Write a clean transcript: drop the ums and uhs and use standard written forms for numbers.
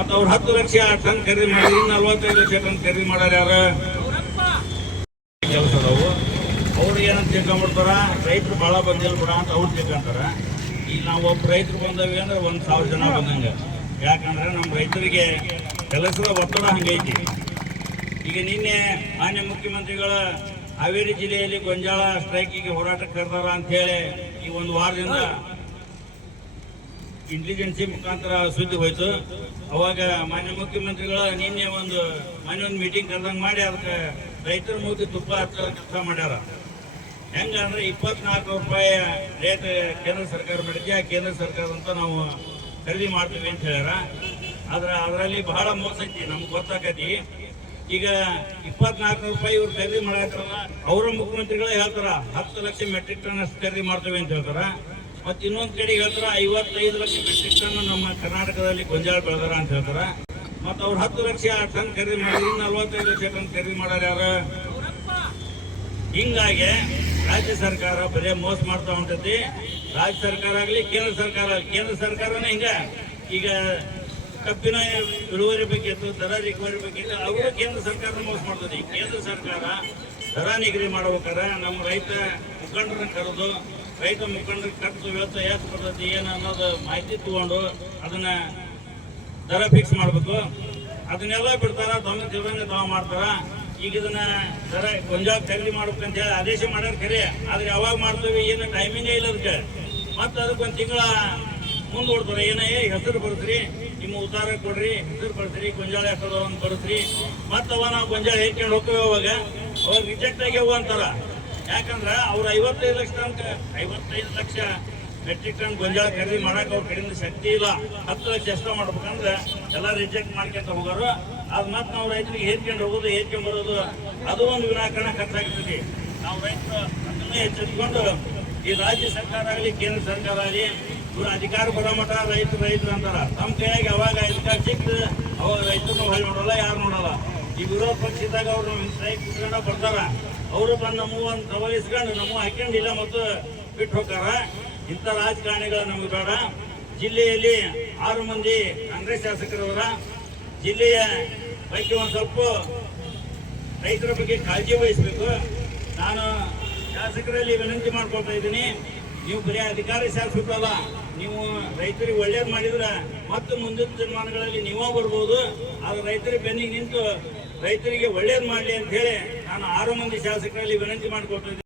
ಮತ್ತು ಅವ್ರು 10 ಲಕ್ಷ ಟನ್ ಖರೀದಿ ಮಾಡಿ 45 ಲಕ್ಷ ಟನ್ ಖರೀದಿ ಮಾಡ್ಯಾರ ಯಾರು ಕೆಲಸ ಅದಾವು. ಅವ್ರು ಏನಂತ ತಿಳ್ಕೊಂಡ್ಬಿಡ್ತಾರ, ರೈತರು ಭಾಳ ಬಂದಿಲ್ಲ ಬಿಡ ಅಂತ ಅವ್ರು ತಿಳ್ಕೊಂತಾರ. ಈಗ ನಾವು ಒಬ್ಬ ರೈತರು ಬಂದವಿ ಅಂದ್ರೆ 1,000 ಜನ ಬಂದಂಗೆ. ಯಾಕಂದ್ರೆ ನಮ್ಮ ರೈತರಿಗೆ ಕೆಲಸದ ಒತ್ತಡ ಹಂಗೈತಿ. ಈಗ ನಿನ್ನೆ ಮಾನ್ಯ ಮುಖ್ಯಮಂತ್ರಿಗಳ ಹಾವೇರಿ ಜಿಲ್ಲೆಯಲ್ಲಿ ಗೊಂಜಾಳ ಸ್ಟ್ರೈಕಿಗೆ ಹೋರಾಟಕ್ಕೆ ಕರೆದಾರ ಅಂತೇಳಿ ಈ ಒಂದು ವಾರದಿಂದ ಇಂಟೆಲಿಜೆನ್ಸಿ ಮುಖಾಂತರ ಸುದ್ದಿ ಹೋಯ್ತು. ಅವಾಗ ಮಾನ್ಯ ಮುಖ್ಯಮಂತ್ರಿಗಳ ನಿನ್ನೆ ಒಂದು ಮೀಟಿಂಗ್ ಕರೆದಂಗೆ ಮಾಡಿ ಅದಕ್ಕೆ ರೈತರ ಮೂತಿ ತುಪ್ಪ ಹಚ್ಚೋ ಕೆಲಸ ಮಾಡ್ಯಾರ. ಹೆಂಗಂದ್ರೆ 24 ರೂಪಾಯಿ ರೇಟ್ ಕೇಂದ್ರ ಸರ್ಕಾರ ಮಾಡಿದ್ದೆ, ಆ ಕೇಂದ್ರ ಸರ್ಕಾರದಂತ ನಾವು ಖರೀದಿ ಮಾಡ್ತೀವಿ ಅಂತ ಹೇಳ್ಯಾರ. ಆದ್ರೆ ಅದರಲ್ಲಿ ಬಹಳ ಮೋಸ ಐತಿ, ನಮ್ಗೆ ಗೊತ್ತಾಕತಿ. ಈಗ 24 ರೂಪಾಯಿ ಇವ್ರು ಖರೀದಿ ಮಾಡಾಕ್ತಾರಲ್ಲ, ಅವರ ಮುಖ್ಯಮಂತ್ರಿಗಳೇ ಹೇಳ್ತಾರ 10 ಲಕ್ಷ ಮೆಟ್ರಿಕ್ ಟನ್ ಅಷ್ಟು ಖರೀದಿ ಮಾಡ್ತೇವೆ ಅಂತ ಹೇಳ್ತಾರ. ಮತ್ತು ಇನ್ನೊಂದು ಕಡೆ ಹೇಳ್ತಾರ 55 ಲಕ್ಷ ಮೆಟ್ರಿಕ್ ಟನ್ ನಮ್ಮ ಕರ್ನಾಟಕದಲ್ಲಿ ಗೊಂಜಾಳ ಬೆಳೆದಾರ ಅಂತ ಹೇಳ್ತಾರ. ಮತ್ತು ಅವ್ರು 10 ಲಕ್ಷ ಟನ್ ಖರೀದಿ ಮಾಡಿ 45 ಲಕ್ಷ ಟನ್ ಖರೀದಿ ಮಾಡ್ಯಾರ ಯಾರು. ಹಿಂಗಾಗಿ ರಾಜ್ಯ ಸರ್ಕಾರ ಬರೀ ಮೋಸ ಮಾಡ್ತಾ ಹೊಂಟೈತಿ. ರಾಜ್ಯ ಸರ್ಕಾರ ಆಗಲಿ ಕೇಂದ್ರ ಸರ್ಕಾರ ಆಗಲಿ, ಕೇಂದ್ರ ಸರ್ಕಾರನೇ ಹಿಂಗ ಈಗ ಕಬ್ಬಿನ ಇಳುವರಿ ಬಗ್ಗೆ ದರ ರಿಕವರಿ ಬಗ್ಗೆ ಅವರು ಕೇಂದ್ರ ಸರ್ಕಾರ ಮೋಸ ಮಾಡ್ತದೆ. ಕೇಂದ್ರ ಸರ್ಕಾರ ದರ ನಿಗದಿ ಮಾಡ್ಬೇಕಾದ್ರೆ ನಮ್ಮ ರೈತ ಮುಖಂಡರನ್ನ ಕರೆದು ರೈತ ಮುಖಂಡರಿಗೆ ಕಟ್ಟು ವ್ಯವಸ್ಥೆ ಎಷ್ಟು ಬರ್ತೈತಿ ಏನು ಅನ್ನೋದು ಮಾಹಿತಿ ತಗೊಂಡು ಅದನ್ನ ದರ ಫಿಕ್ಸ್ ಮಾಡ್ಬೇಕು. ಅದನ್ನೆಲ್ಲ ಬಿಡ್ತಾರ, ತಮ್ಮ ತಿಳ್ದಂಗೆ ತಾವು ಮಾಡ್ತಾರ. ಈಗ ಇದನ್ನ ದರ ಗೊಂಜಾಳ ಖರೀದಿ ಮಾಡ್ಬೇಕಂತ ಹೇಳಿ ಆದೇಶ ಮಾಡ್ಯಾರ ಖರೆ, ಆದ್ರೆ ಯಾವಾಗ ಮಾಡ್ತೀವಿ ಏನು ಟೈಮಿಂಗೇ ಇಲ್ಲ ಅದಕ್ಕೆ. ಮತ್ತು ಅದಕ್ಕೊಂದು ತಿಂಗಳ ಮುಂದೂಡ್ತಾರೆ. ಏನೇ ಹೆಸರು ಬರ್ಸ್ರಿ, ನಿಮ್ಮ ಉತ್ತಾರ ಕೊಡ್ರಿ, ಹೆಸರು ಬರ್ಸ್ರಿ, ಗೊಂಜಾಳ ಹೆಸರು ಅಂತ ಬರ್ಸ್ರಿ. ಮತ್ತು ಅವ ನಾವು ಗೊಂಜಾಳ ಹೇಳ್ಕೊಂಡು ಹೋಗ್ತೇವೆ. ಅವಾಗ ರಿಜೆಕ್ಟ್ ಆಗ್ಯಾವ ಅಂತಾರ. ಯಾಕಂದ್ರೆ ಅವ್ರು 55 ಲಕ್ಷ ಮೆಟ್ರಿಕ್ ಟನ್ ಗೊಂಜಾಳ ಖರೀದಿ ಮಾಡಕ್ಕೆ ಅವ್ರ ಕಡೆಯಿಂದ ಶಕ್ತಿ ಇಲ್ಲ. 10 ಲಕ್ಷ ಎಷ್ಟೋ ಮಾಡ್ಬೇಕಂದ್ರೆ ಎಲ್ಲ ರಿಜೆಕ್ಟ್ ಮಾಡ್ಕೊಂತ ಹೋಗೋರು. ಅದು ಮತ್ತೆ ನಾವು ರೈತರಿಗೆ ಹೇರ್ಕೊಂಡು ಹೋಗೋದು ಹೇರ್ಕೊಂಡು ಬರೋದು ಅದು ಒಂದು ವಿನಾಕಾರಣ ಖರ್ಚಾಗ್ತದೆ. ನಾವು ರೈತರು ಅದನ್ನೇ ಎಚ್ಚೆತ್ಕೊಂಡು ಈ ರಾಜ್ಯ ಸರ್ಕಾರ ಆಗಲಿ ಕೇಂದ್ರ ಸರ್ಕಾರ ಆಗಲಿ ಇವ್ರ ಅಧಿಕಾರ ಬರೋ ಮಠ ರೈತರು ಅಂತಾರ. ನಮ್ಮ ಕೈಯಾಗಿ ಅವಾಗ ಅಧಿಕಾರ ಸಿಕ್ತು ಅವಾಗ ರೈತರನ್ನು ಹೊಳೆ ನೋಡಲ್ಲ, ಯಾರು ನೋಡಲ್ಲ. ಈ ವಿರೋಧ ಪಕ್ಷ ಇದ್ದಾಗ ಅವ್ರು ಸ್ಟ್ರೈಕ್ ಕುತ್ಕೊಂಡ ಬರ್ತಾರ. ಅವರು ಬಂದು ನಮ್ಮ ಒಂದು ತವಲಿಸ್ಕೊಂಡು ನಮ್ಮ ಹಾಕ್ಕೊಂಡು ಇಲ್ಲ ಮತ್ತು ಬಿಟ್ಟು ಹೋಗಾರ. ಇಂಥ ರಾಜಕಾರಣಿಗಳು ನಮಗೆ ಬೇಡ. ಜಿಲ್ಲೆಯಲ್ಲಿ 6 ಮಂದಿ ಕಾಂಗ್ರೆಸ್ ಶಾಸಕರವರ ಜಿಲ್ಲೆಯ ಬಗ್ಗೆ ಒಂದು ಸ್ವಲ್ಪ ರೈತರ ಬಗ್ಗೆ ಕಾಳಜಿ ವಹಿಸಬೇಕು. ನಾನು ಶಾಸಕರಲ್ಲಿ ವಿನಂತಿ ಮಾಡ್ಕೊಳ್ತಾ ಇದ್ದೀನಿ, ನೀವು ಬರೀ ಅಧಿಕಾರಿ ಶಾಸಕರಲ್ಲ, ನೀವು ರೈತರಿಗೆ ಒಳ್ಳೇದು ಮಾಡಿದ್ರೆ ಮತ್ತು ಮುಂದಿನ ದಿನಮಾನಗಳಲ್ಲಿ ನೀವೇ ಬರ್ಬೋದು. ಆದ್ರೆ ರೈತರಿಗೆ ಬೆನ್ನಿಗೆ ನಿಂತು ರೈತರಿಗೆ ಒಳ್ಳೇದು ಮಾಡಲಿ ಅಂತ ಹೇಳಿ ನಾನು 6 ಮಂದಿ ಶಾಸಕರಲ್ಲಿ ವಿನಂತಿ ಮಾಡ್ಕೊಳ್ತಾ ಇದ್ದೀನಿ.